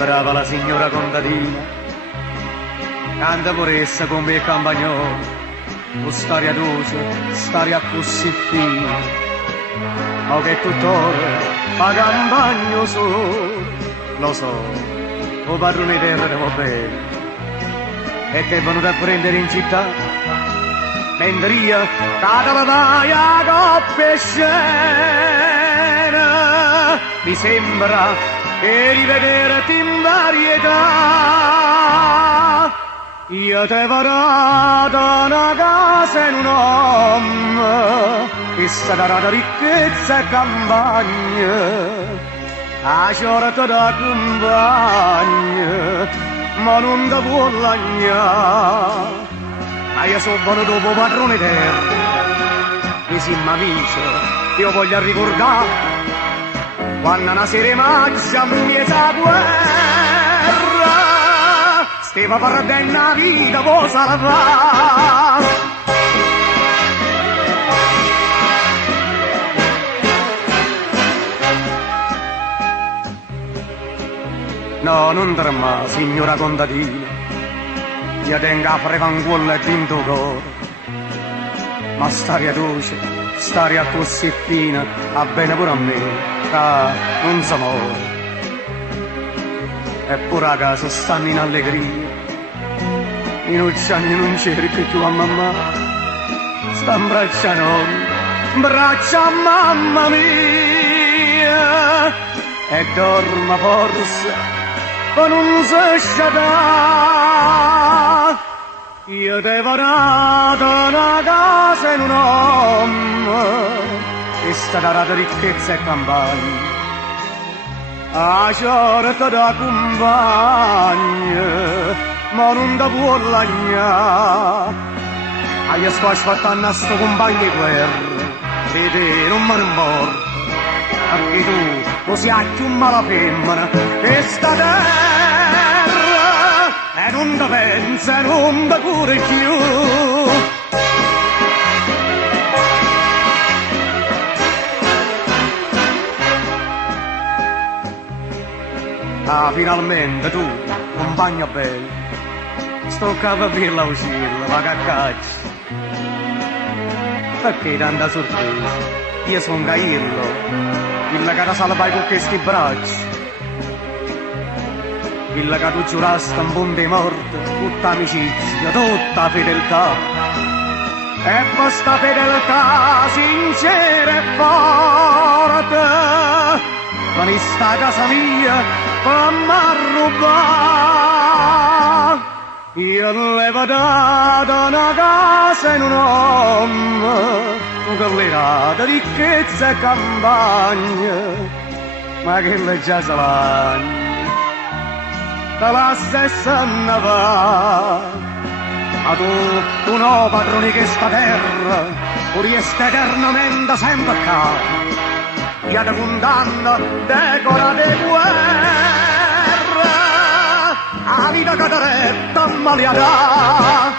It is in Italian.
brava la signora contadina, canta pure essa come il campagnolo, con staria dolce, staria così fina, ma che tuttora fa campagno solo, lo so, o padrone terra ne va bene, e che è venuto a prendere in città, mentre io cata la vaia coppia scena, mi sembra che rivederti in varietà. Io te varata una casa in un uomo, che sta darata ricchezza e campagna, a sorta da compagna, ma non da può lagnare. Ma io sono buono dopo padrone terra, e siamo amici, io voglio ricordare, quando una sera maggio mi è la guerra, stava perdendo la vita, può salvare. No, non trema, signora contadina, io tengo a frevanguolla dentro cuore, ma staria dolce, staria così fina, va bene pure a me. Non si muore, eppure a casa stanno in allegria, in ucciani non cerchi più a mamma, sta in braccia non, braccia a mamma mia, e dorma forse, ma non si sciatà. Io te varata una casa in un uomo, e sta darata ricchezza e campagna, a sorta da compagna, ma non da può lagnare. A io sto asfaltando a sto compagno di guerra, e te non me ne importa, perché tu lo sai più mala femmina, e sta terra, e non te pensa, e non te cura più. Ah, finalmente tu, compagno bello, sto capo per la uscilla, ma che caccia. Perché tanta sorpresa? Io sono Caillo, il che ti salvai con questi bracci, il che tu giurasti un buon di morte, tutta amicizia, tutta fedeltà. E questa fedeltà sincera e forte, con questa casa mia, fammi rubare. Io l'avevo data una casa in un uomo, che l'era di ricchezza e campagna, ma che le già se l'hanno, dalla stessa va. Ma tu no, padroni, che sta terra, tu riesci eternamente sempre qua. Io ti condanno, decora di guerra, a vita che ti retta maliata.